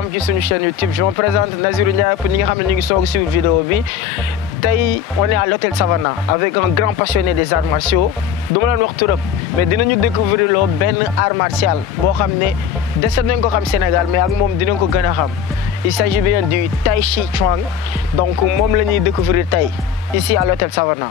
jàmm ci suñu chaîne YouTube. Je me présente Nazirou Ndiaye pour ñi nga xam ne ñu ngi soog suivre vidéo bi. Tey on est à l'hôtel Savannah avec un grand passionné des arts martiaux. Du ma leen wax turam mais dinañu découvrir loo benn art martial boo xam ne dese nañ ko xam Sénégal mais ak moom dinañ ko gën a xam. Il s'agit bien du Tai Chi Chuan. Donc moom la ñuy découvrir tey ici à l'hôtel Savannah.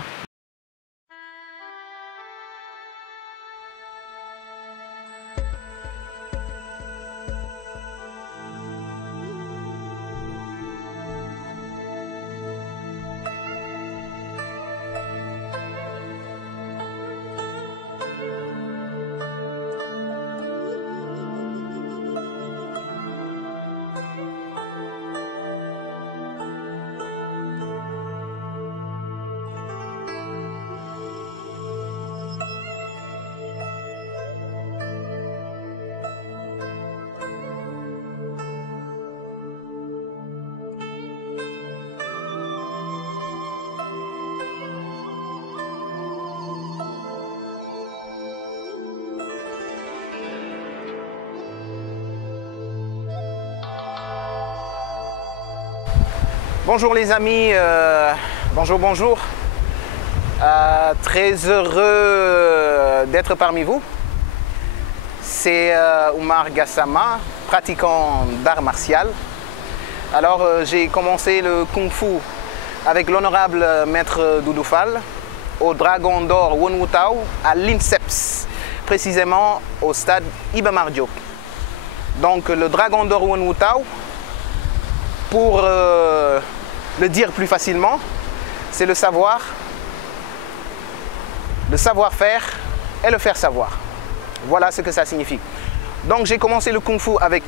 Bonjour les amis, bonjour. Très heureux d'être parmi vous. C'est Oumar Gassama, pratiquant d'art martial. Alors j'ai commencé le Kung Fu avec l'honorable maître Doudou Fall au Dragon d'Or Wun Wu Tao à l'INSEPS, précisément au stade Iba Mar Diop. Donc le Dragon d'Or Wun Wu Tao, pour le dire plus facilement, c'est le savoir, le savoir-faire et le faire savoir. Voilà ce que ça signifie. Donc j'ai commencé le Kung Fu avec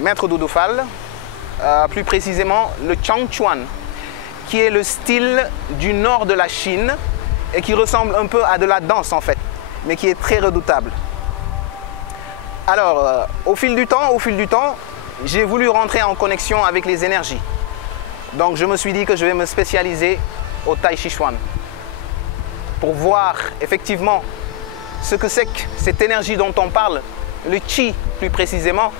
Maître Doudou Fall, plus précisément le Chang Chuan, qui est le style du nord de la Chine et qui ressemble un peu à de la danse en fait, mais qui est très redoutable. Alors, au fil du temps, j'ai voulu rentrer en connexion avec les énergies. Donc je me suis dit que je vais me spécialiser au Tai Chi Chuan pour voir effectivement ce que c'est que cette énergie dont on parle, le Chi plus précisément.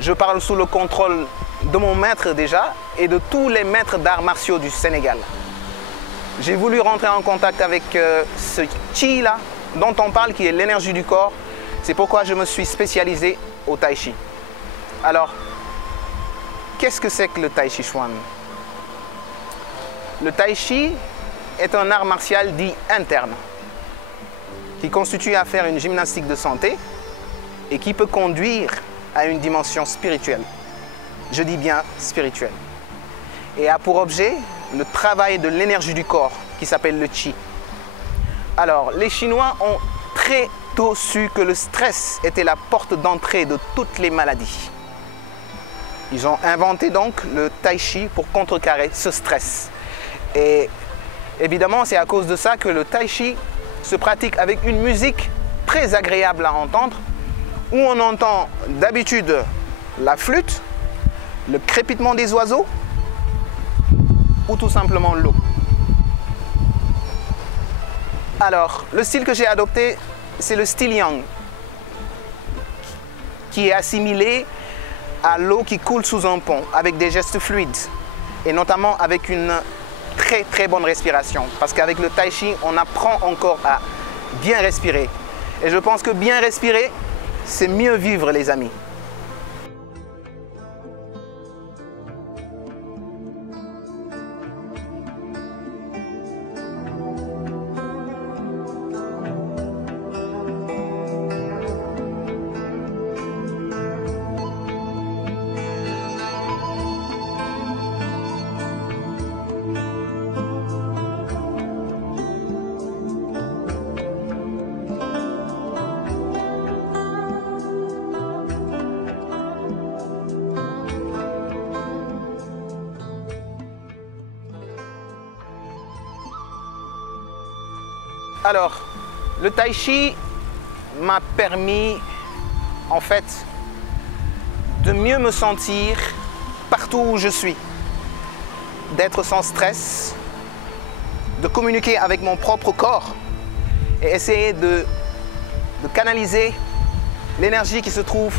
Je parle sous le contrôle de mon maître déjà et de tous les maîtres d'arts martiaux du Sénégal. J'ai voulu rentrer en contact avec ce Chi là dont on parle, qui est l'énergie du corps. C'est pourquoi je me suis spécialisé au Tai Chi. Alors, qu'est-ce que c'est que le Tai Chi Chuan? Le Tai Chi est un art martial dit interne, qui constitue à faire une gymnastique de santé et qui peut conduire à une dimension spirituelle. Je dis bien spirituelle. Et a pour objet le travail de l'énergie du corps, qui s'appelle le Chi. Alors, les Chinois ont très tôt su que le stress était la porte d'entrée de toutes les maladies. Ils ont inventé donc le Tai Chi pour contrecarrer ce stress. Et évidemment, c'est à cause de ça que le Tai Chi se pratique avec une musique très agréable à entendre, où on entend d'habitude la flûte, le crépitement des oiseaux, ou tout simplement l'eau. Alors, le style que j'ai adopté, c'est le style Yang, qui est assimilé à l'eau qui coule sous un pont, avec des gestes fluides, et notamment avec une très bonne respiration, parce qu'avec le Tai Chi, on apprend encore à bien respirer. Et je pense que bien respirer, c'est mieux vivre, les amis. Alors, le Tai Chi m'a permis, en fait, de mieux me sentir partout où je suis, d'être sans stress, de communiquer avec mon propre corps et essayer de canaliser l'énergie qui se trouve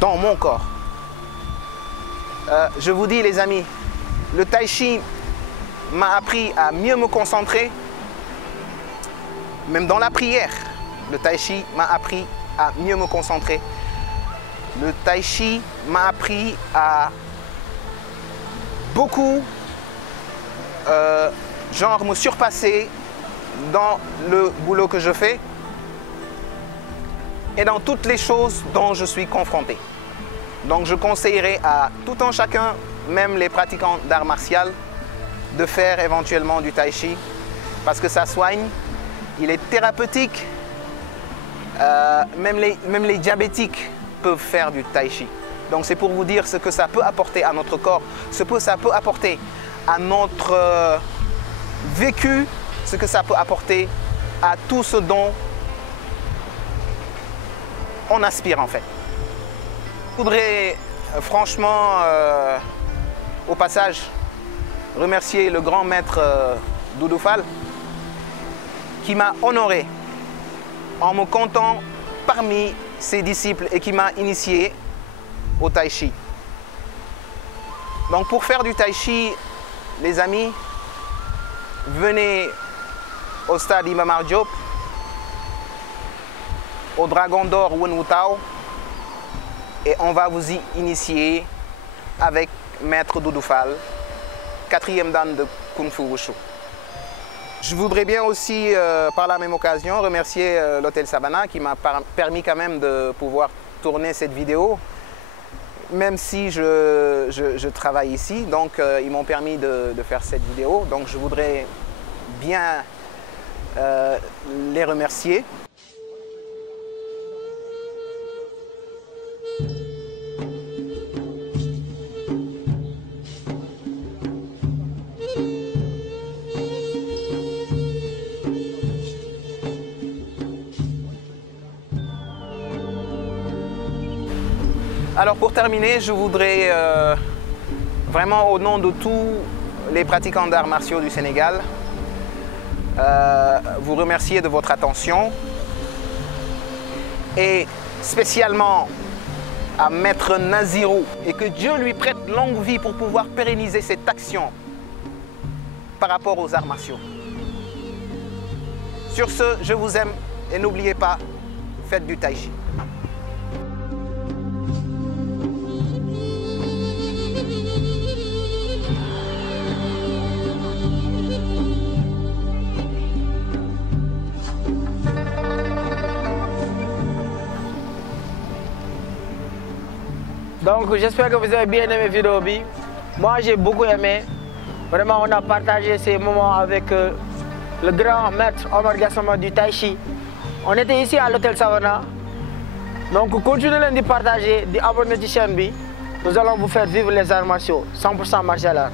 dans mon corps. je vous dis les amis, le tai chi m'a appris à mieux me concentrer, même dans la prière. Le tai chi m'a appris à mieux me concentrer. Le tai chi m'a appris à beaucoup genre me surpasser dans le boulot que je fais et dans toutes les choses dont je suis confronté. Donc je conseillerais à tout un chacun, même les pratiquants d'art martial, de faire éventuellement du tai chi parce que ça soigne, il est thérapeutique, même les diabétiques peuvent faire du tai chi. Donc c'est pour vous dire ce que ça peut apporter à notre corps, ce que ça peut apporter à notre vécu, ce que ça peut apporter à tout ce dont on aspire en fait. Je voudrais franchement, au passage, remercier le grand maître Doudou Fall qui m'a honoré en me comptant parmi ses disciples et qui m'a initié au tai chi. Donc pour faire du tai chi, les amis, venez au stade Iba Mar Diop, au Dragon d'Or Wun Wu Tao, et on va vous y initier avec Maître Doudou Fall, 4e dan de Kung Fu Wushu. Je voudrais bien aussi, par la même occasion, remercier l'Hôtel Savannah qui m'a permis quand même de pouvoir tourner cette vidéo, même si je travaille ici, donc ils m'ont permis de faire cette vidéo. Donc je voudrais bien les remercier. Alors pour terminer, je voudrais vraiment au nom de tous les pratiquants d'arts martiaux du Sénégal, vous remercier de votre attention et spécialement à Maître Nazirou et que Dieu lui prête longue vie pour pouvoir pérenniser cette action par rapport aux arts martiaux. Sur ce, je vous aime et n'oubliez pas, faites du tai chi. Donc j'espère que vous avez bien aimé la vidéo. Moi j'ai beaucoup aimé. Vraiment on a partagé ces moments avec le grand maître Omar Gassama du Tai Chi. On était ici à l'Hôtel Savannah. Donc continuez de partager, d'abonner à la chaîne. Nous allons vous faire vivre les arts martiaux 100% martial art.